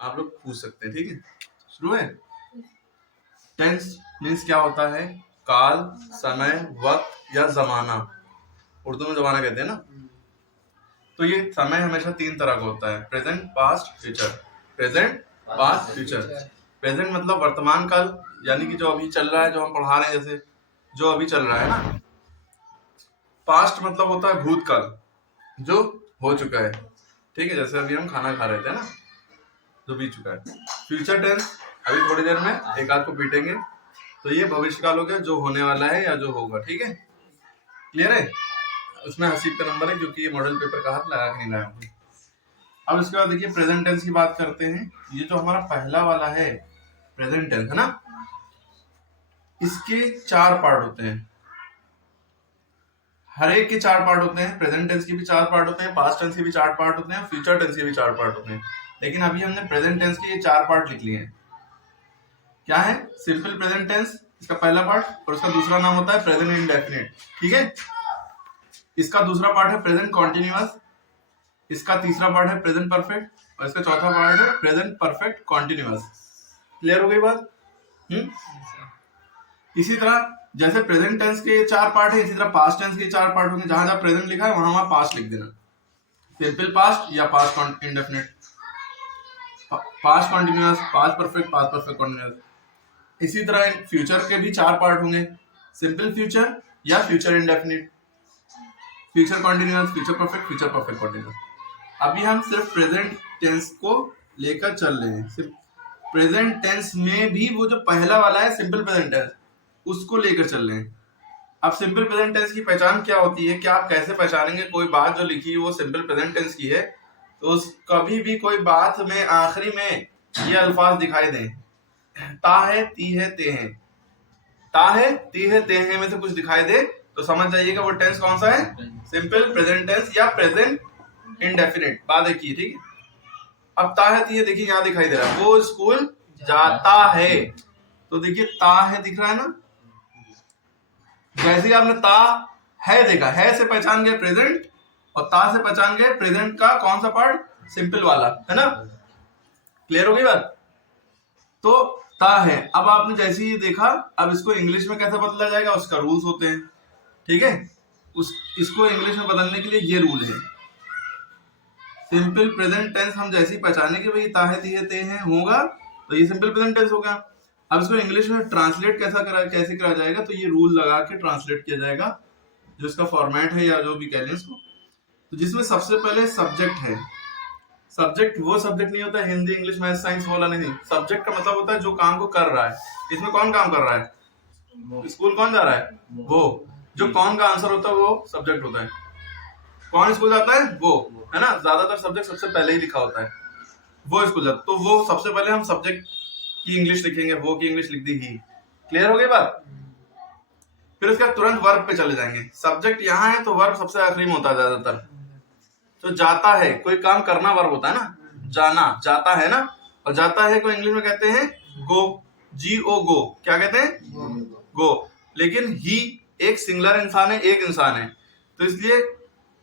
आप लोग पूछ सकते हैं, ठीक है। शुरू है। टेंस मीन्स क्या होता है? काल, समय, वक्त या जमाना। उर्दू में जमाना कहते हैं ना। तो ये समय हमेशा तीन तरह का होता है, present, past, future. Present, past, future. Present मतलब वर्तमान काल, यानी कि जो अभी चल रहा है, जो हम पढ़ा रहे हैं, जैसे जो अभी चल रहा है ना। पास्ट मतलब होता है भूतकाल, जो हो चुका है, ठीक है। जैसे अभी हम खाना खा रहे थे ना, जो बीत चुका है। फ्यूचर टेंस अभी थोड़ी देर में एक आध को पीटेंगे, तो ये भविष्य काल हो गया, जो होने वाला है या जो होगा, ठीक है। क्लियर है। उसमें हसीब का नंबर है क्योंकि ये मॉडल पेपर का हाथ लगा के नहीं लाया हूँ। अब इसके बाद देखिए प्रेजेंट टेंस की बात करते हैं। ये जो हमारा पहला वाला है प्रेजेंट टेंस है ना, इसके चार पार्ट होते हैं। हर एक के चार पार्ट होते हैं। प्रेजेंट टेंस के भी चार पार्ट होते हैं, पास्ट टेंस के भी चार पार्ट होते हैं, फ्यूचर टेंस के भी चार पार्ट होते हैं। लेकिन अभी हमने प्रेजेंट टेंस के ये चार पार्ट लिख लिए हैं। क्या है? सिंपल प्रेजेंट टेंस, इसका पहला पार्ट, और उसका दूसरा नाम होता है प्रेजेंट इंडेफिनिट, ठीक है। इसका दूसरा पार्ट है प्रेजेंट कॉन्टिन्यूअस, इसका तीसरा पार्ट है प्रेजेंट परफेक्ट, और इसका चौथा पार्ट है प्रेजेंट परफेक्ट कॉन्टिन्यूअस। क्लियर हो गई बात? इसी तरह जैसे प्रेजेंट टेंस के चार पार्ट है, इसी तरह पास्ट टेंस के चार पार्ट होंगे। जहां जहां प्रेजेंट लिखा है वहां वहां पास्ट लिख देना, सिंपल पास्ट या past indefinite, past continuous, past perfect continuous. इसी तरह फ्यूचर के भी चार पार्ट होंगे, सिंपल फ्यूचर या future indefinite, future continuous, future perfect continuous. अभी हम सिर्फ प्रेजेंट टेंस को लेकर चल रहे हैं। सिर्फ प्रेजेंट टेंस में भी वो जो पहला वाला है सिंपल प्रेजेंट टेंस, उसको लेकर चल रहे हैं। अब सिंपल प्रेजेंट टेंस की पहचान क्या होती है? क्या आप कैसे पहचानेंगे कोई बात जो लिखी है वो सिंपल प्रेजेंट टेंस की है? तो कभी भी कोई बात में आखिरी में ये अल्फाज दिखाई दें, ता है, ती है, ते हैं, ता है, ती है, ते हैं में से कुछ दिखाई दे तो समझ जाइएगा वो टेंस कौन सा है? सिंपल प्रेजेंट टेंस या प्रेजेंट इंडेफिनिट। बात देखिए, ठीक है। अब ता है, ती है, देखिए यहाँ दिखाई दे रहा है, वो स्कूल जाता है, तो देखिए ता है दिख रहा है ना। जैसे आपने ता है देखा, है से पहचान गए प्रेजेंट, और ता से पहचान गए प्रेजेंट का कौन सा पार्ट? सिंपल वाला, है ना। क्लियर हो गई बात? तो ता है। अब आपने जैसे ही देखा, अब इसको इंग्लिश में कैसे बदला जाएगा, उसका रूल्स होते हैं, ठीक है। इसको इंग्लिश में बदलने के लिए ये रूल है। सिंपल प्रेजेंट टेंस हम जैसे ही पहचाने कि भाई ता है, ती है, ते हैं होगा, तो ये सिंपल प्रेजेंट टेंस हो गया। अब इसको इंग्लिश में ट्रांसलेट कैसे करा जाएगा, तो ये रूल लगा के ट्रांसलेट किया जाएगा, जो इसका फॉर्मेट है या जो भी कह लें इसको। तो जिसमें सबसे पहले सब्जेक्ट है। सब्जेक्ट वो सब्जेक्ट नहीं होता हिंदी, इंग्लिश, मैथ, साइंस वाला नहीं। सब्जेक्ट का मतलब होता है जो काम को कर रहा है। इसमें कौन काम कर रहा है? स्कूल कौन जा रहा है? वो। जो कौन का आंसर होता है वो सब्जेक्ट होता है। कौन स्कूल जाता है? वो, है ना। ज्यादातर सब्जेक्ट सबसे पहले ही लिखा होता है, वो स्कूल जाता, तो वो सबसे पहले हम सब्जेक्ट की इंग्लिश लिखेंगे, वो की इंग्लिश लिख दी ही। क्लियर हो गई बात? फिर उसके तुरंत वर्ब पे चले जाएंगे। सब्जेक्ट यहाँ है तो वर्ब सबसे आखिरी में होता है ज्यादातर। तो जाता है, कोई काम करना वर्ब होता है ना, जाना, जाता है ना। और जाता है को इंग्लिश में कहते हैं गो, GO, गो। क्या कहते हैं? गो। लेकिन ही एक सिंगुलर इंसान है, एक इंसान है, तो इसलिए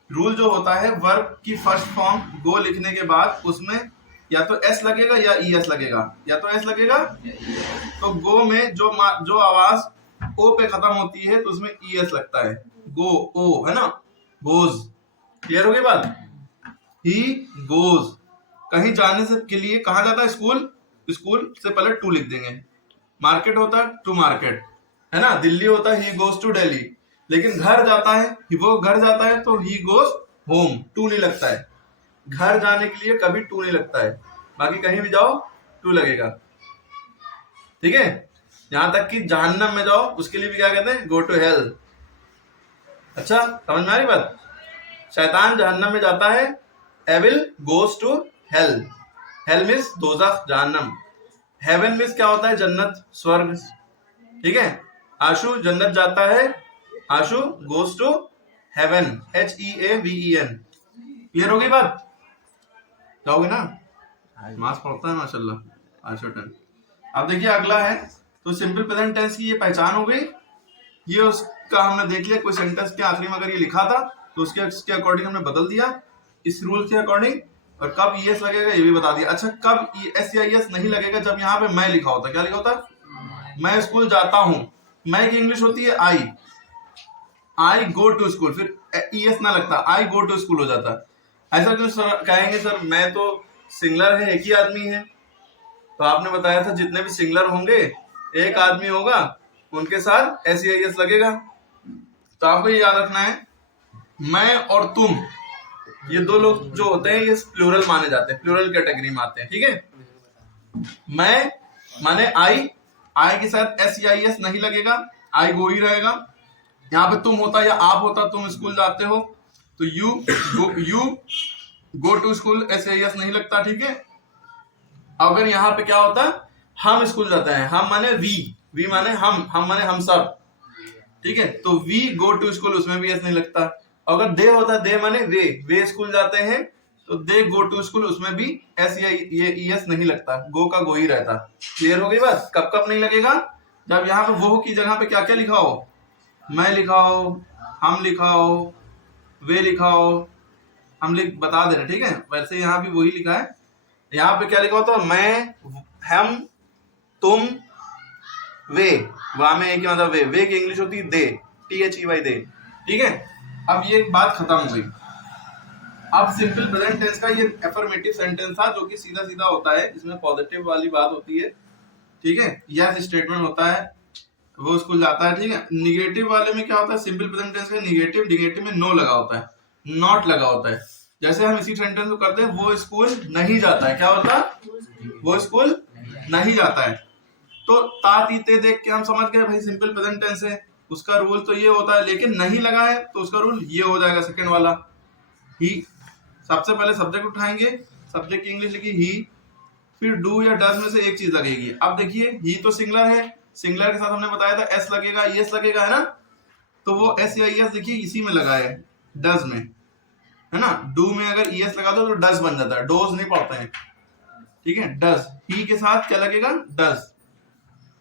रूल जो होता है वर्ब की फर्स्ट फॉर्म गो लिखने के बाद उसमें या तो एस लगेगा या ES लगेगा, या तो एस लगेगा। तो गो में जो आवाज ओ पे खत्म होती है तो उसमें ES लगता है, गो, ओ, है ना, गोज। क्लियर हो गई बात? He goes. कहीं जाने से के लिए कहा जाता है? स्कूल। स्कूल से पहले टू लिख देंगे। मार्केट होता है टू मार्केट, है ना। दिल्ली होता है ही गोज टू दिल्ली। लेकिन घर जाता है, वो घर जाता है तो ही गोज होम, टू नहीं लगता है। घर जाने के लिए कभी टू नहीं लगता है, बाकी कहीं भी जाओ टू लगेगा, ठीक है। यहां तक कि जहन्नम में जाओ उसके लिए भी क्या कहते हैं? Go to hell. अच्छा, समझ में आ रही बात? शैतान जहन्नम में जाता है, evil goes to hell. Hell means दोज़ख, जहन्नम। हेवन मीन्स क्या होता है? जन्नत, स्वर्ग, ठीक है। आशु जन्नत जाता है, Ashu goes to heaven, HEAVEN। Clear हो गई बात? जाओगे ना? मास पढ़ता है माशाल्लाह, आशु टन। अब देखिए अगला है, तो सिंपल प्रेजेंट टेंस की ये पहचान हो गई। ये उसका हमने देख लिया, कोई सेंटेंस के आखिरी में अगर ये लिखा था तो उसके अकॉर्डिंग हमने बदल दिया, इस रूल के अकॉर्डिंग। और कब ईएस लगेगा ये भी बता दिया। अच्छा, कब एस या ईएस नहीं लगेगा? जब यहाँ पे मैं लिखा होता है। क्या लिखा होता है? मैं स्कूल जाता हूं। मैं की इंग्लिश होती है आई गो टू स्कूल, फिर ईएस ना लगता, आई गो टू स्कूल हो जाता। ऐसा क्यों सर कहेंगे? सर मैं तो सिंगलर है, एक ही आदमी है। तो आपने बताया था जितने भी सिंगलर होंगे एक आदमी होगा, उनके साथ एस या ईएस लगेगा। तो आपको ये याद रखना है, मैं और तुम ये दो लोग जो होते हैं ये प्लूरल माने जाते हैं, प्लूरल कैटेगरी में आते हैं। ठीक है, मैं माने आई के साथ एस या ईएस नहीं लगेगा, आई गो ही रहेगा। यहाँ पे तुम होता या आप होता, तुम स्कूल जाते हो तो you go to school, S या ईएस नहीं लगता। ठीक है, अगर यहाँ पे क्या होता, हम स्कूल जाते हैं, हम माने वी माने हम माने हम सब। ठीक है, तो वी गो टू स्कूल, उसमें भी एस नहीं लगता। अगर दे होता, दे माने वे स्कूल जाते हैं, तो दे गो टू स्कूल, उसमें भी एस या ये ईएस नहीं लगता, गो का गो ही रहता। क्लियर हो गई बात? कब कब नहीं लगेगा? जब यहाँ पे वो की जगह पे क्या क्या लिखा हो, मैं लिखा हो, हम लिखा हो, वे लिखा हो, हम बता दे रहे। ठीक है, वैसे यहाँ भी वही लिखा है। यहाँ पे क्या लिखा होता है? मैं, हम, तुम, वे, वहां में एक ही मतलब वे की इंग्लिश होती है दे, THEY दे। ठीक है, अब ये बात खत्म हो गई। अब सिंपल प्रेजेंट टेंस का ये अफर्मेटिव सेंटेंस था जो कि सीधा सीधा होता है, इसमें पॉजिटिव वाली बात होती है। ठीक है, यस स्टेटमेंट होता है, वो स्कूल जाता है। ठीक है, निगेटिव वाले में क्या होता है? सिंपल प्रेजेंट टेंस का निगेटिव में नो लगा होता है, नॉट लगा होता है। जैसे हम इसी सेंटेंस को करते हैं, वो स्कूल नहीं जाता है। क्या होता है? वो स्कूल नहीं जाता है। तो ता ती ते देख के हम समझ गए भाई सिंपल प्रेजेंट टेंस है, उसका रूल तो ये होता है। लेकिन नहीं लगा है तो उसका रूल ये हो जाएगा, सेकंड वाला ही। सबसे पहले सब्जेक्ट उठाएंगे, सब्जेक्ट की इंग्लिश लिखी ही, फिर डू या डज में से एक चीज लगेगी। अब देखिए, ही तो सिंगलर है, सिंगलर के साथ हमने बताया था एस लगेगा, ईएस लगेगा, है ना? तो वो एस या ईएस देखिए इसी में लगा है, डज में, है ना? डू में अगर ईएस लगा दो तो डज बन जाता है, डोज नहीं पढ़ते हैं। ठीक है, डज, ही के साथ क्या लगेगा? Does,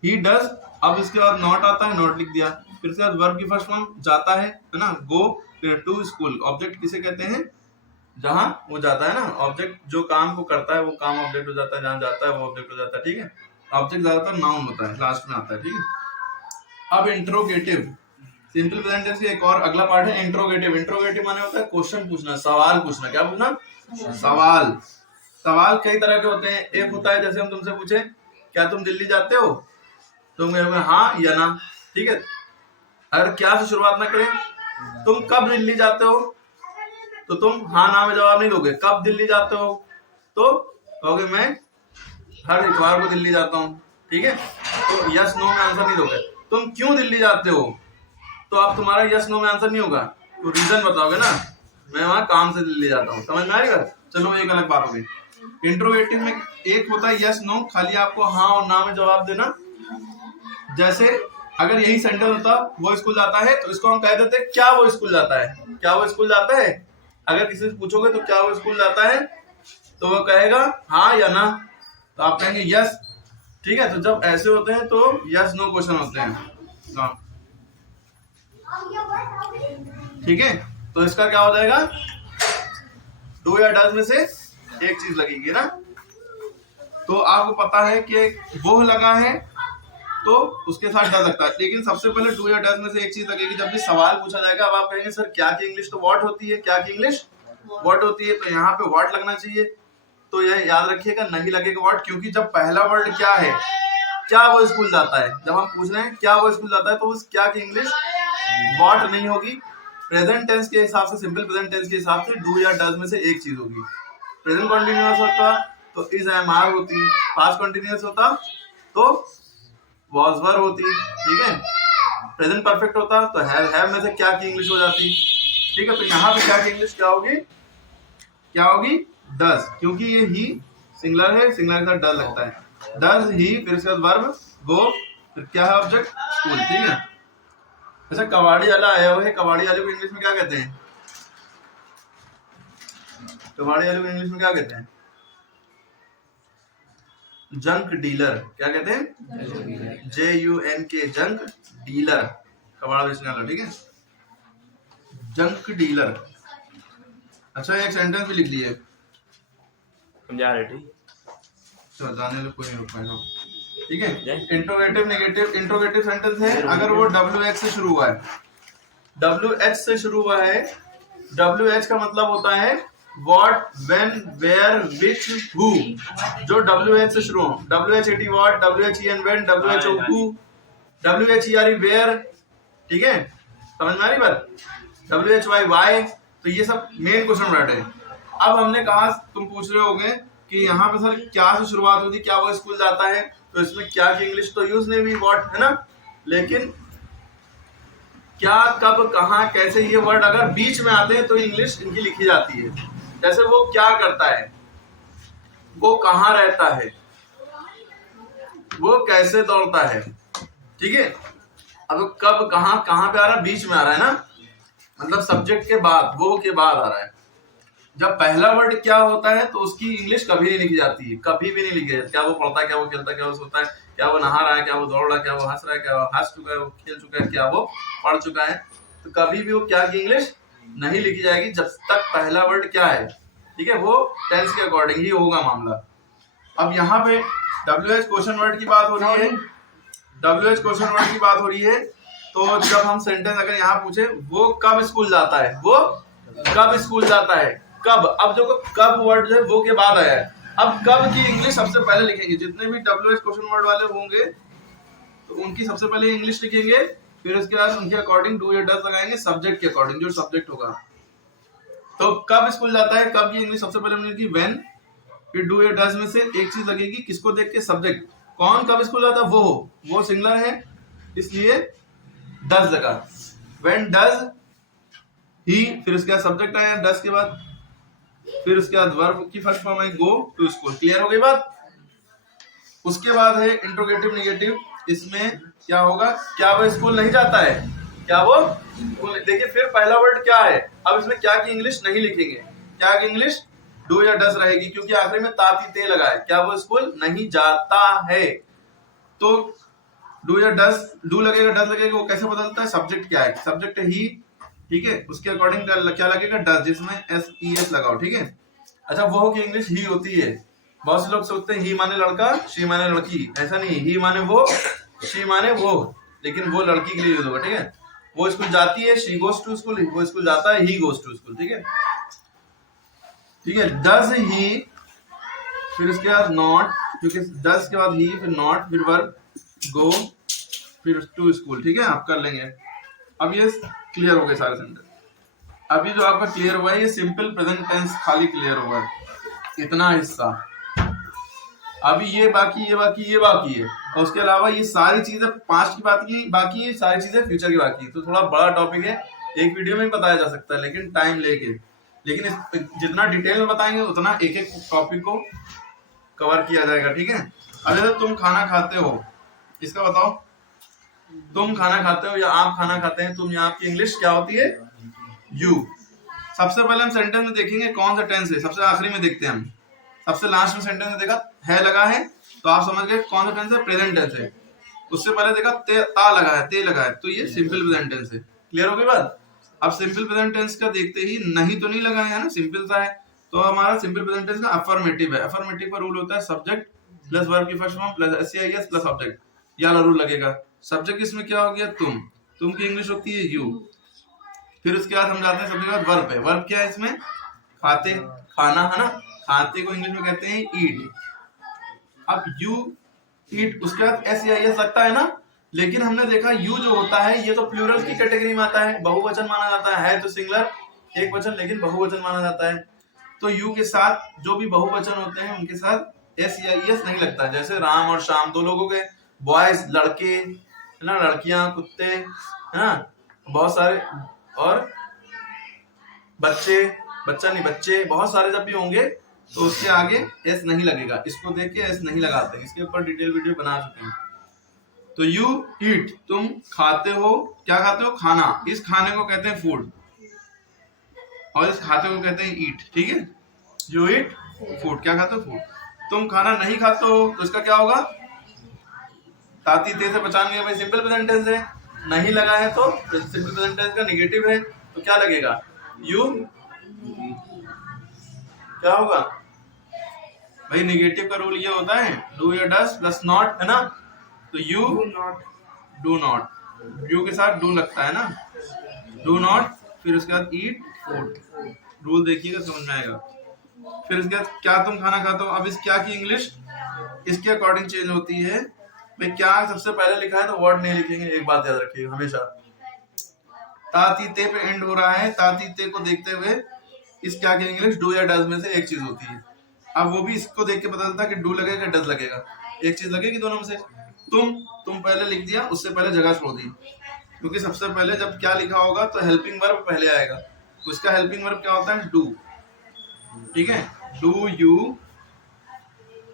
he does. अब इसके बाद नॉट आता है, नॉट लिख दिया। फिर से वर्ब की फर्स्ट फॉर्म जाता है ना? गो, फिर टू स्कूल। ऑब्जेक्ट किसे कहते हैं? जहां वो जाता है ना, ऑब्जेक्ट जो काम को करता है वो काम ऑब्जेक्ट हो जाता है, जहां जाता है वो ऑब्जेक्ट हो जाता है। ठीक है, ऑब्जेक्ट ज्यादातर नाउन होता है, लास्ट में आता है। ठीक है, अब इंट्रोगेटिव, सिंपल प्रेजेंट टेंस का एक और अगला पार्ट है इंट्रोगेटिव। इंट्रोगेटिव माने होता है क्वेश्चन पूछना, सवाल पूछना। क्या पूछना? सवाल। सवाल कई तरह के होते हैं। एक होता है जैसे हम तुमसे पूछे, क्या तुम दिल्ली जाते हो? तुम कहोगे हाँ या ना। ठीक है, अगर क्या से शुरुआत ना करें, तुम कब दिल्ली जाते हो, तो तुम हाँ ना में जवाब नहीं दोगे। कब दिल्ली जाते हो, तो कहोगे मैं हर इतवार को दिल्ली जाता हूँ। ठीक है, तो यस नो में आंसर नहीं दोगे। तुम क्यों दिल्ली जाते हो, तो अब तुम्हारा यस नो में आंसर नहीं होगा, तो रीजन बताओगे ना, मैं वहां काम से दिल्ली जाता हूँ। समझ में आएगा? चलो एक अलग बात हो गई। इंट्रोगेटिव में एक होता है यस नो, खाली आपको हाँ और ना में जवाब देना। जैसे अगर यही सेंटेंस होता वो स्कूल जाता है, तो इसको हम कह देते क्या वो स्कूल जाता है। क्या वो स्कूल जाता है? अगर किसी से पूछोगे तो क्या वो स्कूल जाता है, तो वो कहेगा हाँ या ना, तो आप कहेंगे यस। ठीक है, तो जब ऐसे होते हैं तो यस नो क्वेश्चन होते हैं। ठीक है, तो इसका क्या हो जाएगा? डू या डज में से एक चीज लगेगी ना। तो आपको पता है कि वो लगा है तो उसके साथ डज लगता है, लेकिन सबसे पहले डू या डज में से एक चीज लगेगी जब भी सवाल पूछा जाएगा। अब आप कहेंगे सर क्या की इंग्लिश तो व्हाट होती है, क्या की इंग्लिश व्हाट होती है, तो यहाँ पे व्हाट लगना चाहिए। तो यह याद रखिएगा, नहीं लगेगा व्हाट, क्योंकि जब पहला वर्ड क्या है, क्या वो स्कूल जाता है, जब हम पूछ रहे हैं क्या वो स्कूल जाता है, तो उस क्या की इंग्लिश व्हाट नहीं होगी। प्रेजेंट टेंस के हिसाब से, सिंपल प्रेजेंट टेंस के हिसाब से डू या डज में से एक चीज होगी। प्रेजेंट कंटीन्यूअस होता तो इज एम आर होती, पास्ट कंटीन्यूअस होता तो was were होती। ठीक है, प्रेजेंट परफेक्ट होता तो हैव में से क्या की इंग्लिश हो जाती। ठीक है, तो यहाँ पे क्या की इंग्लिश क्या होगी? क्या होगी? डज, क्योंकि ये ही सिंगलर है, सिंगलर के साथ डज लगता है। डज ही, फिर उसके बाद वर्ब गो, फिर क्या है ऑब्जेक्ट स्कूल। ठीक है, अच्छा कबाड़ी वाला आया हुआ है, कबाड़ी वाले को इंग्लिश में क्या कहते हैं? कबाड़ी वाले को इंग्लिश में क्या कहते हैं? Junk dealer. क्या कहते हैं? JUNK, जंक डीलर, कबाड़ बेचने वाला। ठीक है, जंक डीलर। अच्छा एक सेंटेंस भी लिख लिए, समझा रहे ठीक। चलो जाने दो, कोई नहीं रुक पाएगा, ठीक है। इंट्रोगेटिव नेगेटिव, इंट्रोगेटिव सेंटेंस है अगर वो WH से शुरू हुआ है, WH से शुरू हुआ है। WH का मतलब होता है what, when, where, which, who. जो WH से शुरू हो, WHET what, WHEN when, WHO who, WHERE where, ठीक है, समझ में आ रही बात, WHY वाई। तो ये सब मेन क्वेश्चन वर्ड है। अब हमने कहा, तुम पूछ रहे होगे कि यहाँ पे सर क्या से शुरुआत होती, क्या वो स्कूल जाता है, तो इसमें क्या की इंग्लिश तो यूज नहीं हुई, व्हाट है ना, लेकिन क्या, कब, कहाँ, कैसे, ये वर्ड अगर बीच में आते हैं तो इंग्लिश इनकी लिखी जाती है। जैसे वो क्या करता है, वो कहाँ रहता है, वो कैसे दौड़ता है, ठीक है। अब कब, कहाँ, कहाँ पे आ रहा है, बीच में आ रहा है ना, मतलब सब्जेक्ट के बाद, वो के बाद आ रहा है। जब पहला वर्ड क्या होता है तो उसकी इंग्लिश कभी नहीं लिखी जाती है, कभी भी नहीं लिखी जाती। क्या वो पढ़ता है, क्या वो खेलता है, क्या वो सोता है, क्या वो नहा रहा है, क्या वो दौड़ रहा है, क्या वो हंस रहा है, क्या वो हंस चुका है, वो खेल चुका है, क्या वो पढ़ चुका है, तो कभी भी वो क्या की इंग्लिश नहीं लिखी जाएगी जब तक पहला वर्ड क्या है, ठीक है, वो टेंस के अकॉर्डिंग ही होगा मामला। अब यहाँ पे WH क्वेश्चन वर्ड की बात हो रही है, WH क्वेश्चन वर्ड की बात हो रही है, तो जब हम सेंटेंस अगर यहाँ पूछे वो कब स्कूल जाता है, वो कब स्कूल जाता है, कब, अब जो कब वर्ड जो है वो के बाद आया है। अब कब की इंग्लिश सबसे पहले लिखेंगे, जितने भी WH क्वेश्चन वर्ड वाले होंगे तो उनकी सबसे पहले इंग्लिश लिखेंगे, फिर उसके बाद उनके अकॉर्डिंग डू या डज लगाएंगे, सब्जेक्ट के अकॉर्डिंग, जो सब्जेक्ट होगा। तो कब स्कूल जाता है, कब की इंग्लिश सबसे पहले हमने लिखी व्हेन, फिर डू या डज में से एक चीज लगेगी, किसको देख के, सब्जेक्ट, कौन कब स्कूल जाता है, वो सिंगुलर है इसलिए डज लगा, व्हेन डज ही, फिर उसके बाद सब्जेक्ट आया डज के बाद, फिर उसके बाद वर्ब की फर्स्ट फॉर्म है गो टू स्कूल। क्लियर हो गई बात। उसके बाद है इंट्रोगेटिव नेगेटिव, इसमें क्या होगा, क्या वो स्कूल नहीं जाता है, क्या वो स्कूल, देखिए फिर पहला वर्ड क्या है, अब इसमें क्या की इंग्लिश नहीं लिखेंगे, क्या की इंग्लिश डू या डज रहेगी, क्योंकि आखिरी में ताती ते लगा है, क्या वो स्कूल नहीं जाता है, तो डू या डज, डू लगेगा डज लगेगा, वो कैसे बदलता है, सब्जेक्ट क्या है, सब्जेक्ट है ही, ठीक है, उसके अकॉर्डिंग क्या लगेगा, डज, जिसमें SES लगाओ, ठीक है। अच्छा, वो की इंग्लिश ही होती है, बहुत से लोग सोचते हैं ही माने लड़का, शी माने लड़की, ऐसा नहीं, ही माने वो, शी माने वो, लेकिन वो लड़की के लिए यूज होगा, ठीक है। वो स्कूल जाती है, शी गोस टू स्कूल, वो स्कूल जाता है, ही गोस टू स्कूल, ठीक है, ठीक है। डज ही, फिर उसके बाद नॉट, क्योंकि डज के बाद ही, फिर नॉट, फिर वर्ब गो, फिर टू स्कूल, ठीक है, आप कर लेंगे। अब ये क्लियर हो गए सारे सेंटेंस। अभी जो आपका क्लियर हुआ है ये सिंपल प्रेजेंट टेंस खाली क्लियर हुआ है, इतना हिस्सा। अभी ये बाकी, ये बाकी, ये बाकी है, और उसके अलावा ये सारी चीजें पास्ट की बात की बाकी है, सारी चीजें फ्यूचर की बाकी है। तो थोड़ा बड़ा टॉपिक है, एक वीडियो में बताया जा सकता है, लेकिन टाइम लेके, लेकिन जितना डिटेल में बताएंगे उतना एक एक टॉपिक को कवर किया जाएगा, ठीक है। अगर तुम खाना खाते हो, इसका बताओ, तुम खाना खाते हो या आप खाना खाते हैं, तुम यहाँ की इंग्लिश क्या होती है, यू। सबसे पहले हम सेंटेंस में देखेंगे कौन सा टेंस है, सबसे आखिरी में देखते हैं हम, सबसे लास्ट में सेंटेंस में देखा है लगा है, तो आप समझ गए कौन सा टेंस है, प्रेजेंट टेंस है। उससे पहले देखा ता लगा है, ते लगा है, तो ये सिंपल प्रेजेंट टेंस है। क्लियर हो गई बात। अब सिंपल प्रेजेंट टेंस का देखते ही, नहीं तो नहीं लगा है ना, सिंपल सा है, तो हमारा सिंपल प्रेजेंट टेंस का अफर्मेटिव है। अफर्मेटिव का रूल होता है सब्जेक्ट प्लस वर्ब की first form plus SEIS plus object, ये वाला रूल लगेगा। सब्जेक्ट इसमें क्या हो गया, तुम की इंग्लिश होती है यू। फिर उसके बाद हम जाते हैं सब्जेक्ट के बाद वर्ब पे। वर्ब क्या है इसमें, खाते, खाना है ना, खाते को इंग्लिश में कहते हैं ईट। अब यू ईट, उसके बाद SEIS लगता है ना, लेकिन हमने देखा यू जो होता है ये तो प्लूरल की कैटेगरी में आता है, बहुवचन माना जाता है तो सिंगुलर एक वचन, लेकिन बहुवचन माना जाता है। तो यू के साथ जो भी बहुवचन होते हैं उनके साथ SEIS नहीं लगता। जैसे राम और श्याम दो लोगों के, बॉयज लड़के है ना, लड़कियां कुत्ते है ना, बहुत सारे, और बच्चे, बच्चा नहीं बच्चे, बहुत सारे जब भी होंगे तो उसके आगे एस नहीं लगेगा, इसको देख के एस नहीं लगाते, इसके ऊपर डिटेल वीडियो बना चुके हैं। तो यू ईट, तुम खाते हो, क्या खाते हो, खाना, इस खाने को कहते हैं फूड, और इस खाते को कहते हैं ईट, ठीक है। यू ईट फूड, क्या खाते हो, फूड। तुम खाना नहीं खाते हो तो इसका क्या होगा, ताती ते से पहचान गए भाई, सिंपल प्रेजेंट टेंस है, नहीं लगा है तो सिंपल प्रेजेंट टेंस का नेगेटिव है, तो क्या लगेगा, यू, क्या होगा, भाई नेगेटिव का रूल ये होता है डू या डस प्लस नॉट, है ना? तो यू डू नॉट, यू के साथ डू लगता है ना, डू नॉट, फिर उसके बाद ईट फूड। रूल देखिएगा समझ में आएगा। फिर इसके बाद क्या तुम खाना खाते हो। अब इस क्या की इंग्लिश इसके अकॉर्डिंग चेंज होती है। भाई क्या सबसे पहले लिखा है तो वर्ड नहीं लिखेंगे, एक बात याद रखिएगा हमेशा। ताती ते पे एंड हो रहा है, ताती ते को देखते हुए इस क्या की इंग्लिश डू या डज में से एक चीज होती है। अब वो भी इसको देख के पता चलता है कि डू लगेगा डज लगेगा, एक चीज लगेगी दोनों में से। तुम पहले लिख दिया, उससे पहले जगह छोड़ दी, क्योंकि सबसे पहले जब क्या लिखा होगा तो हेल्पिंग वर्ब पहले आएगा। उसका हेल्पिंग वर्ब क्या होता है? डू। ठीक है, डू यू,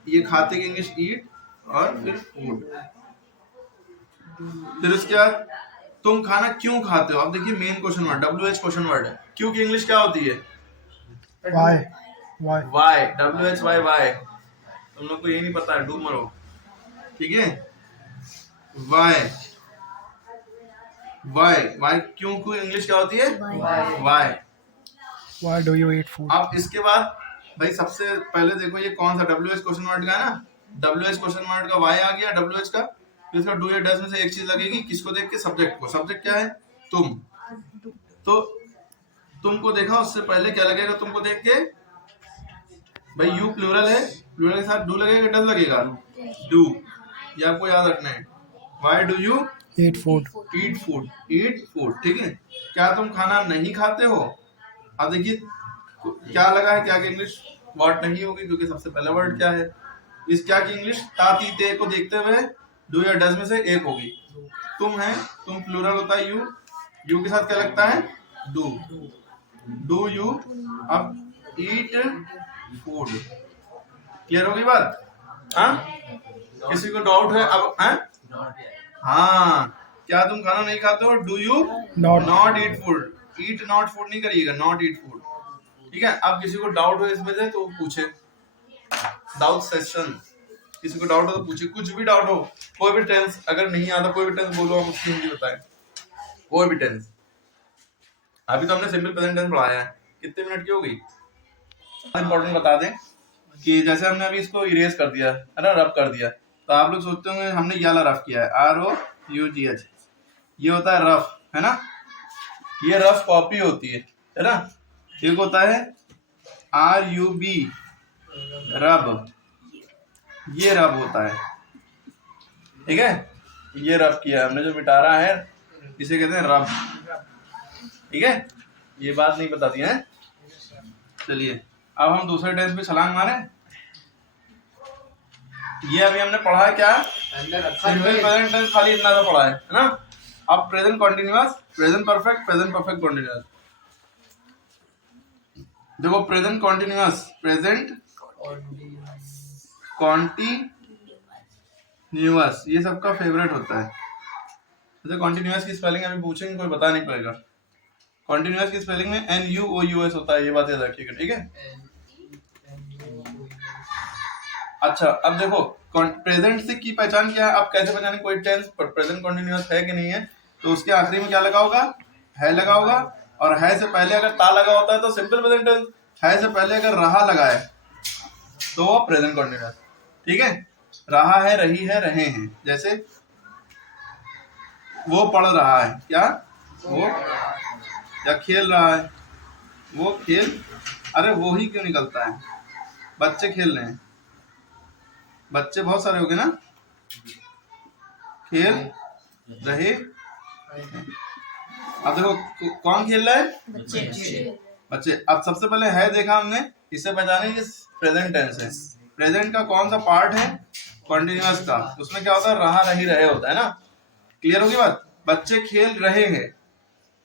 ये खाते की इंग्लिश ईट, और फिर फूड। फिर उसके बाद तुम खाना क्यों खाते हो। अब देखिए main question word WH question word है। क्यों की इंग्लिश क्या होती है? वाई। Why, WHY why. तुम लोग को ये नहीं पता है, डू मरो। ठीक है, वाई वाई वाई, क्यों की इंग्लिश क्या होती है? Y. Why do you eat food? अब इसके बाद भाई सबसे पहले देखो ये कौन सा WH क्वेश्चन वर्ड का है ना, WH क्वेश्चन वर्ड का वाई आ गया WH का। फिर इसका डू या डज में से एक चीज लगेगी, किसको देख के? सब्जेक्ट को। सब्जेक्ट क्या है? तुम। तो तुमको देखा, उससे पहले क्या लगेगा तुमको देख के? भाई यू प्लूरल है, प्लूरल के साथ डू लगेगा डज लगेगा? डू। ये आपको याद रखना है। Why do you Eat food. Eat food, eat food. ठीक है, क्या तुम खाना नहीं खाते हो। अब देखिए क्या लगा है, क्या की इंग्लिश वर्ड नहीं होगी, क्योंकि सबसे पहला वर्ड क्या है? इस क्या की इंग्लिश ताती ते को देखते हुए डू या डज में से एक होगी। तुम है, तुम प्लूरल होता है यू, यू के साथ क्या लगता है? Do, do you. अब ईट फूड। क्लियर होगी बात? हाँ, किसी को डाउट है अब? हाँ, क्या तुम खाना नहीं खाते हो? Do you not eat food. Eat not food नहीं करिएगा, नॉट ईट फूड। ठीक है, अब किसी को डाउट हो इसमें से तो पूछे, डाउट सेशन। किसी को डाउट हो तो पूछे, कुछ भी डाउट हो, कोई भी टेंस अगर नहीं आता, कोई भी टेंस बोलो, हम उसकी हिंदी बताएं, कोई भी टेंस। अभी तो हमने सिंपल प्रेजेंट टेंस पढ़ाया है, कितने मिनट की हो गई? इंपॉर्टेंट बता दें कि जैसे हमने अभी इसको इरेज कर दिया है ना, रफ कर दिया, तो आप लोग सोचते होंगे हमने ये वाला रफ किया है, ROUGH, ये होता है रफ, है ना? ये रफ कॉपी होती है ना? एक होता है RUB, रब, ये रब होता है। ठीक है, ये रब किया हमने, जो मिटारा है इसे कहते हैं रब। ठीक है, ये बात नहीं बताती है। चलिए अब हम दूसरे टेंस पे छलांग मारे। ये अभी हमने पढ़ा है क्या? सिंपल प्रेजेंट टेंस, खाली इतना सा पढ़ा है ना? अब present continuous, present perfect, present perfect continuous. देखो प्रेजेंट कॉन्टिन्यूअस, प्रेजेंट कॉन्टिन्यूअस ये सबका फेवरेट होता है। तो कॉन्टिन्यूअस की स्पेलिंग अभी पूछेंगे, कोई बता नहीं पाएगा। कॉन्टिन्यूअस की स्पेलिंग में NUOUS होता है, ये बात याद रखिएगा। ठीक है, अच्छा अब देखो प्रेजेंट से की पहचान क्या है, आप कैसे पहचाने कोई टेंस प्रेजेंट कॉन्टिन्यूअस है कि नहीं है? तो उसके आखिरी में क्या लगा होगा? है लगा होगा, और है से पहले अगर ता लगा होता है तो सिंपल प्रेजेंट टेंस। है से पहले अगर रहा लगा है तो वो प्रेजेंट कॉन्टिन्यूअस। ठीक है, रहा है, रही है, रहे हैं। जैसे वो पढ़ रहा है, क्या वो, या खेल रहा है, वो खेल, अरे वो ही क्यों निकलता है? बच्चे खेल रहे हैं, बच्चे बहुत सारे हो गए ना, खेल रहे। अब देखो कौन खेल रहा है? बच्चे। अब सबसे पहले है देखा हमने, इससे पहचाने ये प्रेजेंट टेंस है। प्रेजेंट का कौन सा पार्ट है? कॉन्टिन्यूअस का। उसमें क्या होता है? रहा, रही, रहे होता है ना। क्लियर होगी बात? बच्चे खेल रहे हैं।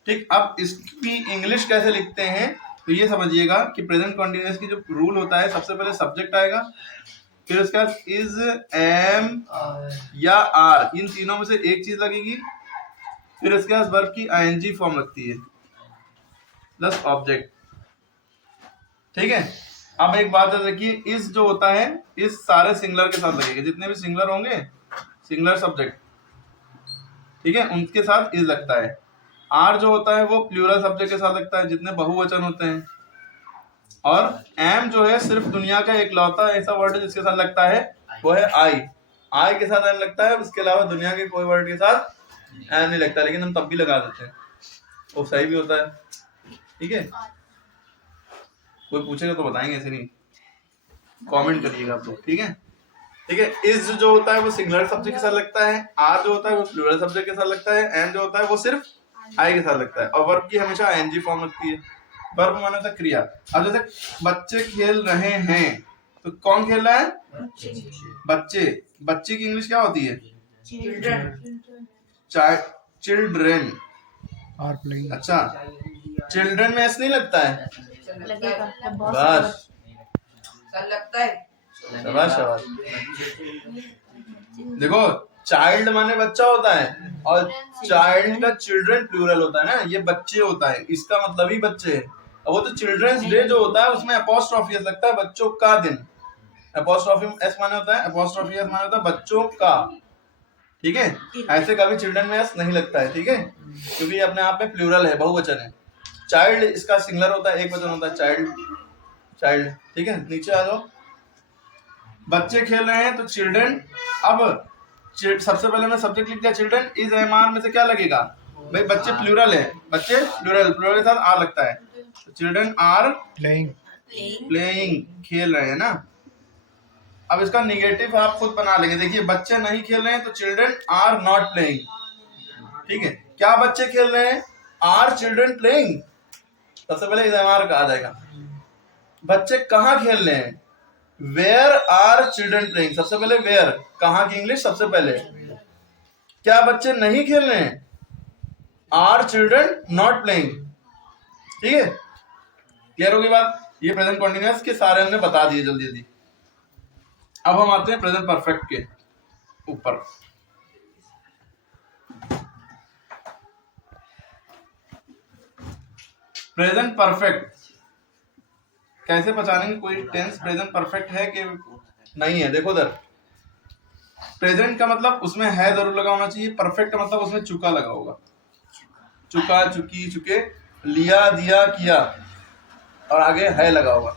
ठीक, अब इसकी इंग्लिश कैसे लिखते हैं तो ये समझिएगा कि प्रेजेंट कॉन्टिन्यूअस की जो रूल होता है, सबसे पहले सब्जेक्ट आएगा, फिर उसके बाद इज, एम या आर, इन तीनों में से एक चीज लगेगी, फिर उसके बाद वर्ब की ING फॉर्म लगती है प्लस ऑब्जेक्ट। ठीक है, अब एक बात याद रखिए, इस जो होता है इस सारे सिंगुलर के साथ लगेगा, जितने भी सिंगुलर होंगे, सिंगुलर सब्जेक्ट, ठीक है, उनके साथ इज लगता है। आर जो होता है वो प्लूरल सब्जेक्ट के साथ लगता है, जितने बहुवचन होते हैं। और एम जो है सिर्फ दुनिया का इकलौता ऐसा वर्ड है जिसके साथ लगता है, वो है आई। आई के साथ एम लगता है, उसके अलावा दुनिया के कोई वर्ड के साथ एम नहीं लगता, लेकिन हम तब भी लगा देते हैं, वो सही भी होता है। ठीक है, कोई पूछेगा तो बताएंगे, ऐसे नहीं, कमेंट करिएगा आप लोग। ठीक है, ठीक है। इज जो होता है वो सिंगुलर सब्जेक्ट के साथ लगता है, आर जो होता है वो प्लूरल सब्जेक्ट के साथ लगता है, एम जो होता है वो सिर्फ आई के साथ लगता है, और वर्ब की हमेशा आईएनजी फॉर्म लगती है। वर्ब माने होता है क्रिया। अब जैसे बच्चे खेल रहे हैं, तो कौन खेल रहा है? बच्चे। बच्चे की इंग्लिश क्या होती है? चिल्ड्रेन। Are playing. अच्छा, चिल्ड्रन में एस नहीं लगता है? लगेगा बस, लगता है। शाबाश शाबाश। देखो, चाइल्ड माने बच्चा होता है, और चाइल्ड का चिल्ड्रन प्लूरल होता है ना, ये बच्चे होता है, इसका मतलब ही बच्चे है। अब वो तो चिल्ड्रंस डे जो होता है उसमें अपॉस्ट्रोफी एस लगता है, बच्चों का दिन। अपॉस्ट्रोफी एस माने होता है, अपॉस्ट्रोफी एस माने होता है बच्चों का। ठीक है, ऐसे कभी चिल्ड्रन में एस नहीं लगता है। ठीक है, क्योंकि अपने आप में प्लूरल है, बहुवचन है। चाइल्ड इसका सिंगुलर होता है, एक वचन होता है चाइल्ड, चाइल्ड। ठीक है, नीचे आ जाओ। बच्चे खेल रहे हैं तो चिल्ड्रन। अब सबसे पहले मैं सब्जेक्ट लिख दिया चिल्ड्रन, इज एमआर में से क्या लगेगा भाई? बच्चे प्लूरल है, बच्चे प्लूरल, प्लूरल के साथ आर लगता है, चिल्ड्रन आर Playing. प्लेइंग, खेल रहे हैं ना। अब इसका निगेटिव आप खुद बना लेंगे। देखिए, बच्चे नहीं खेल रहे हैं तो चिल्ड्रन आर नॉट प्लेइंग। ठीक है, क्या बच्चे खेल रहे हैं? Are children playing. सबसे पहले इज एमआर कहा जाएगा। बच्चे कहाँ खेल रहे हैं? Where are children playing. सबसे पहले वेयर, कहाँ की इंग्लिश सबसे पहले। क्या बच्चे नहीं खेल रहे हैं? Are children not playing. ठीक है, क्लियर होगी बात? ये प्रेजेंट कंटीन्यूअस के सारे हमने बता दिए जल्दी जल्दी। अब हम आते हैं प्रेजेंट परफेक्ट के ऊपर। प्रेजेंट परफेक्ट कैसे पहचानेंगे कोई टेंस प्रेजेंट परफेक्ट है कि नहीं है? देखो उधर, प्रेजेंट का मतलब उसमें है जरूर लगा होना चाहिए, परफेक्ट का मतलब उसमें चुका लगा होगा। चुका, चुकी, चुके, लिया, दिया, किया, और आगे है लगा होगा।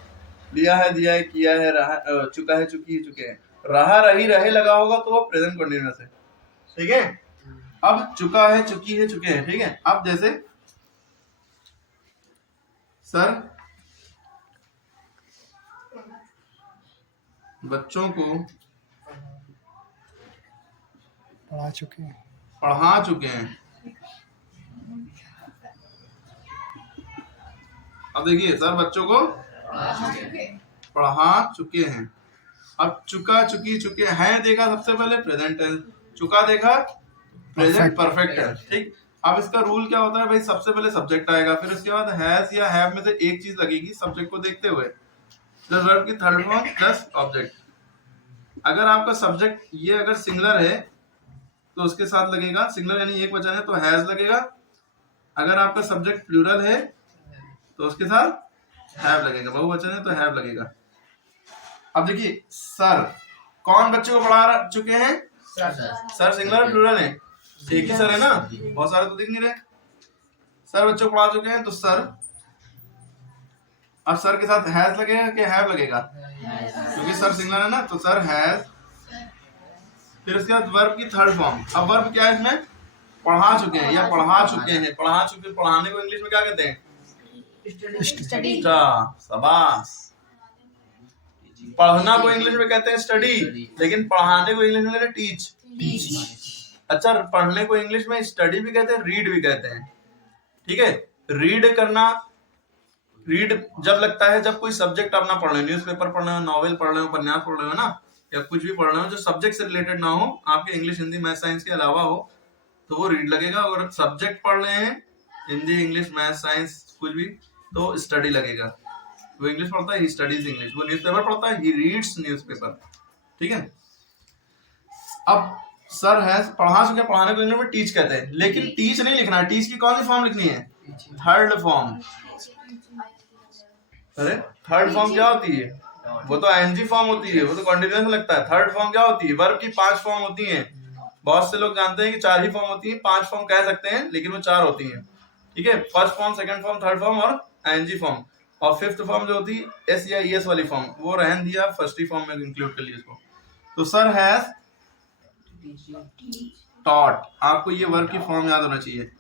लिया है, दिया है, किया है, रहा, चुका है, चुकी, चुके हैं, रहा, रही, रहे लगा होगा तो वो प्रेजेंट कंटीन्यूअस है। ठीक है, अब चुका है, चुकी है, चुके हैं। ठीक है, अब जैसे सर बच्चों को पढ़ा चुके हैं. पढ़ा चुके हैं। अब देखिए, सर बच्चों को पढ़ा चुके हैं। अब चुका, चुकी, चुके हैं देखा सबसे पहले प्रेजेंट टेंस, चुका देखा प्रेजेंट परफेक्ट है। ठीक, अब इसका रूल क्या होता है भाई? सबसे पहले सब्जेक्ट आएगा, फिर उसके बाद हैज या हैव में से एक चीज लगेगी सब्जेक्ट को देखते हुए, प्लस वर्ब की थर्ड फॉर्म प्लस ऑब्जेक्ट। अगर आपका सब्जेक्ट ये अगर सिंगुलर है तो उसके साथ लगेगा, सिंगुलर यानी एक वचन है तो हैज लगेगा। अगर आपका सब्जेक्ट प्लूरल है तो उसके साथ हैव लगेगा, बहुवचन है तो हैव लगेगा। अब देखिए, सर कौन बच्चे को पढ़ा चुके हैं? सर सिंगुलर प्लूरल है? एक ही सर है ना, बहुत सारे तो दिख नहीं रहे। सर बच्चों को पढ़ा चुके हैं तो सर। अब सर के साथ हैज लगेगा कि हैव लगेगा? क्योंकि सर सिंगुलर है ना, तो सर हैज। फिर उसके बाद वर्ब की थर्ड फॉर्म। अब वर्ब क्या है इसमें? पढ़ा चुके हैं या पढ़ा चुके हैं। पढ़ा चुके, पढ़ाने को इंग्लिश में क्या कहते हैं? स्टडी। शाबाश। पढ़ना को इंग्लिश में कहते हैं स्टडी, लेकिन पढ़ाने को इंग्लिश में कहते हैं टीच। अच्छा, पढ़ने को इंग्लिश में स्टडी भी कहते हैं, रीड भी कहते हैं। ठीक है, रीड करना, रीड जब लगता है जब कोई सब्जेक्ट अपना पढ़ रहे हो, न्यूज़पेपर पढ़ रहे हो, नॉवेल पढ़ रहे हो, उपन्यास पढ़ रहे हो ना, या कुछ भी पढ़ रहे हो जो सब्जेक्ट से रिलेटेड ना हो, आपके इंग्लिश, हिंदी, मैथ, साइंस के अलावा हो, तो वो रीड लगेगा। और सब्जेक्ट पढ़ रहे हैं, हिंदी, इंग्लिश, मैथ, साइंस कुछ भी, तो स्टडी लगेगा। वो इंग्लिश पढ़ता है, ही स्टडीज इंग्लिश। वो न्यूज़पेपर पढ़ता है, ही रीड्स न्यूज़पेपर। ठीक है, अब सर है पढ़ा चुके, पढ़ाने को इंग्लिश में टीच कहते हैं, लेकिन टीच नहीं लिखना। टीच की कौन सी फॉर्म लिखनी है? Third form. अरे थर्ड फॉर्म क्या होती है? वो तो आईएनजी फॉर्म होती है, वो तो कंटीन्यूअस लगता है। थर्ड फॉर्म क्या होती है? वर्ब की 5 फॉर्म होती हैं। बहुत से लोग जानते हैं कि 4 ही फॉर्म होती हैं, 5 फॉर्म कह सकते हैं, लेकिन वो 4 होती हैं। ठीक है, first form, second form, third form और आईएनजी फॉर्म। और फिफ्थ फॉर्म जो होती है एस या ईएस वाली फॉर्म वो रहन दिया, फर्स्ट ही फॉर्म में इंक्लूड कर लिया इसको। तो सर हैज टॉट, आपको ये वर्ब की फॉर्म याद होना चाहिए।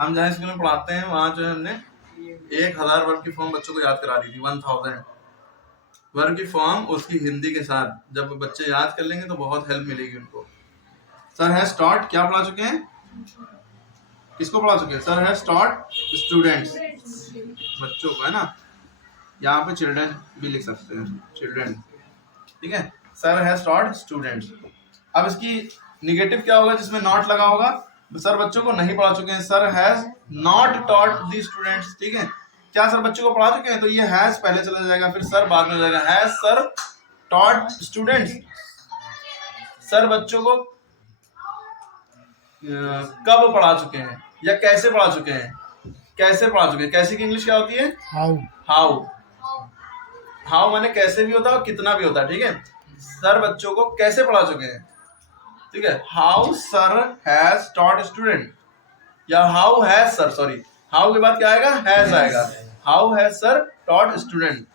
हम जहाँ स्कूल में पढ़ाते हैं वहां जो है हमने 1000 वर्ब की फॉर्म बच्चों को याद करा दी थी। 1000 वर्ब की फॉर्म उसकी हिंदी के साथ जब बच्चे याद कर लेंगे तो बहुत हेल्प मिलेगी उनको। सर हैज टॉट क्या पढ़ा चुके हैं, किसको पढ़ा चुके हैं? सर हैज टॉट स्टूडेंट्स, बच्चों को, है ना। यहाँ पे चिल्ड्रन भी लिख सकते हैं, चिल्ड्रन, ठीक है। Sir has taught students. अब इसकी निगेटिव क्या होगा जिसमें नॉट लगा होगा? सर बच्चों को नहीं पढ़ा चुके हैं, sir has not taught the students, ठीक है। क्या सर बच्चों को पढ़ा चुके हैं? तो ये हैज पहले चला जाएगा, फिर सर बाद में जाएगा। Has sir taught students, sir बच्चों को कब पढ़ा चुके हैं या कैसे पढ़ा चुके हैं? कैसे पढ़ा चुके हैं, कैसे की इंग्लिश क्या होती है? हाउ। हाउ। हाउ माने कैसे भी होता है और कितना भी होता है, ठीक है। सर बच्चों को कैसे पढ़ा चुके हैं, ठीक है। How sir has taught student, या how has sir, sorry how के बाद क्या आएगा? हैज आएगा। How has sir taught student,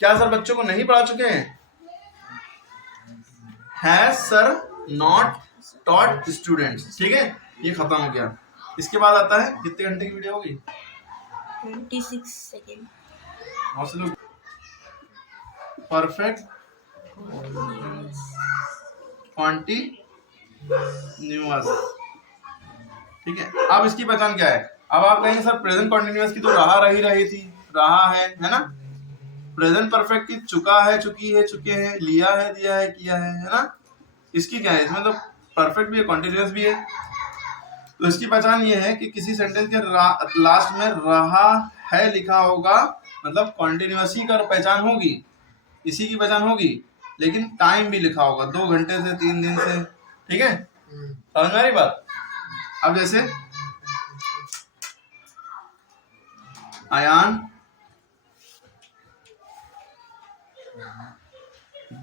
क्या सर बच्चों को नहीं पढ़ा चुके हैं? Has sir not taught students, ठीक है। ये खत्म हो गया। इसके बाद आता है, कितने घंटे की वीडियो होगी? 26 सेकेंड। बहुत से लोग परफेक्ट कॉन्टिन्यूअस, ठीक है। अब इसकी पहचान क्या है? अब आप कहेंगे सर प्रेजेंट कॉन्टिन्यूअस की तो रही थी, रहा है ना। प्रेजेंट परफेक्ट की चुका है, चुकी है, चुके हैं, लिया है, दिया है, किया है ना। इसकी क्या है? इसमें तो परफेक्ट भी है, कॉन्टिन्यूअस भी है। तो इसकी पहचान ये है कि किसी सेंटेंस के लास्ट में रहा है लिखा होगा, मतलब कॉन्टिन्यूअस ही का पहचान होगी, इसी की पहचान होगी, लेकिन टाइम भी लिखा होगा 2 घंटे से 3 दिन से, ठीक है। समझ में आ रही बात? अब जैसे अयान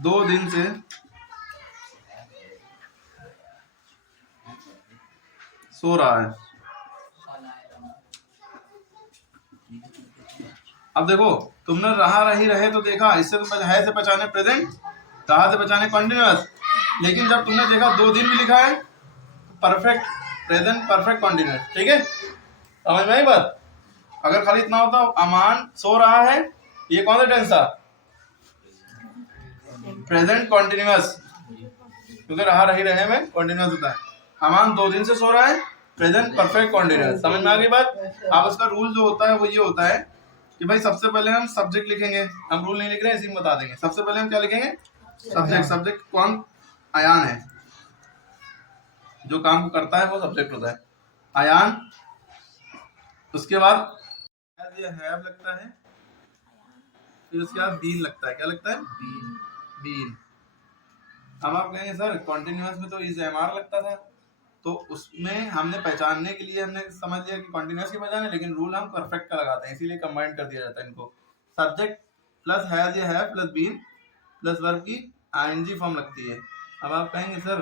2 दिन से सो रहा है। अब देखो तुमने रहे तो देखा, इससे तो है से पहचाने प्रेजेंट, रहा से पहचाने कॉन्टिन्यूअस, लेकिन जब तुमने देखा 2 दिन भी लिखा है, परफेक्ट प्रेजेंट परफेक्ट कॉन्टिन्यूअस, ठीक है। समझ में आई बात? अगर खाली इतना होता अमान सो रहा है, ये कौन सा टेंस था? प्रेजेंट कॉन्टिन्यूअस, क्योंकि रहे में कॉन्टिन्यूअस होता है। अमान 2 दिन से सो रहा है, प्रेजेंट परफेक्ट कॉन्टिन्यूअस। समझ में आ गई बात? अब उसका रूल जो होता है वो ये होता है कि भाई सबसे पहले हम सब्जेक्ट लिखेंगे, हम रूल नहीं लिख रहे हैं, इसी में बता देंगे। सबसे पहले हम क्या लिखेंगे? सब्जेक्ट। सब्जेक्ट कौन? अयान है, जो काम करता है वो सब्जेक्ट होता है, अयान। उसके बाद हैव लगता है, फिर उसके बाद बीन लगता है। क्या लगता है? बीन। अब आप कहेंगे सर कॉन्टिन्यूअस में तो इज एमआर लगता था, तो उसमें हमने पहचानने के लिए हमने समझ लिया कि कॉन्टिन्यूअस की पहचान है, लेकिन रूल हम परफेक्ट का लगाते हैं, इसीलिए कंबाइन कर दिया जाता है इनको। सब्जेक्ट प्लस हैज या have plus been plus verb की आईएनजी फॉर्म लगती है। अब आप कहेंगे सर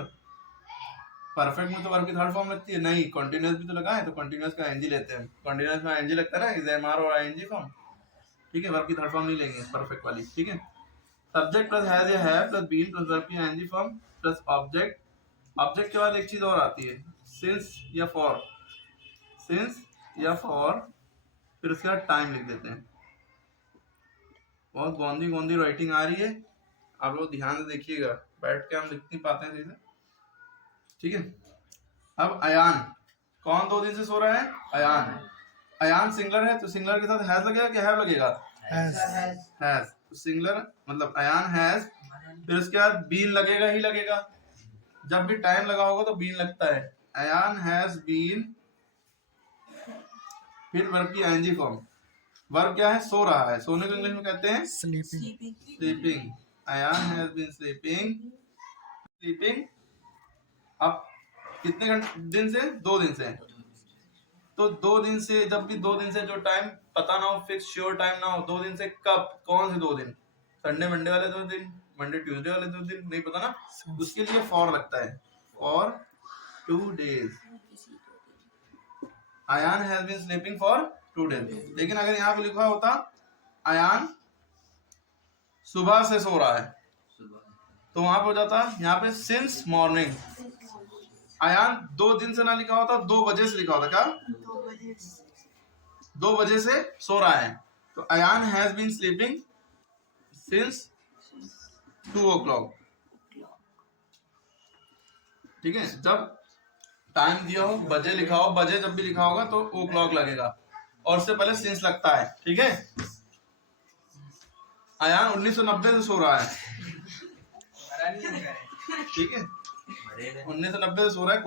परफेक्ट में तो वर्ब की थर्ड फॉर्म लगती है, नहीं कॉन्टिन्यूअस भी तो लगा है, तो कॉन्टिन्यूअस का आईएनजी लेते हैं। कॉन्टिन्यूअस में आईएनजी लगता है ना, इज एमआर और आईएनजी फॉर्म, ठीक है। वर्ब की थर्ड फॉर्म नहीं लेंगे परफेक्ट वाली, ठीक है। सब्जेक्ट प्लस हैज या have plus been plus verb की ING form plus object. Object के बाद एक चीज और आती है, सिंस या फॉर, सिंस या फॉर, फिर उसके बाद टाइम लिख देते हैं। बहुत गोंदी राइटिंग आ रही है, आप लोग ध्यान से देखिएगा, बैठ के हम लिख नहीं पाते हैं चीजें, ठीक है। अब अयान, कौन 2 दिन से सो रहा है? अयान। अयान सिंगलर है तो सिंगलर के साथ हैज लगेगा क्या हैव लगेगा? हैज। तो सिंगलर मतलब अयान हैज, फिर उसके बाद बीन लगेगा ही लगेगा, जब भी टाइम लगा होगा तो बीन लगता है। अयान हैज बीन, फिर वर्ब की आईएनजी फॉर्म। वर्ब क्या है? सो रहा है, सोने को इंग्लिश में कहते हैं sleeping. Sleeping. Ayaan has been sleeping, sleeping. अब कितने दिन से? 2 दिन से। तो 2 दिन से, जब भी 2 दिन से जो टाइम पता ना हो, फिक्स श्योर टाइम ना हो, 2 दिन से कब, कौन से 2 दिन? संडे मंडे वाले 2 दिन, मंडे ट्यूसडे वाले 2 दिन, नहीं पता ना, उसके लिए फॉर लगता है, for 2 days। Ayaan has been sleeping for 2 days। लेकिन अगर यहाँ पे लिखा होता अयान सुबह से सो रहा है, तो वहां पे हो जाता है यहाँ पे सिंस मॉर्निंग। अयान 2 दिन से ना लिखा होता, 2 बजे से लिखा होता। क्या 2 बजे से सो रहा है, तो Ayaan has been sleeping since 2 o'clock। ठीक है, जब टाइम दिया हो, बजे लिखा हो, बजे जब भी लिखा होगा तो ओ क्लॉक लगेगा, और उससे पहले सिंस लगता है। ठीक है, अयान 1990 से सो रहा है। ठीक है, 1990 से सो रहा है।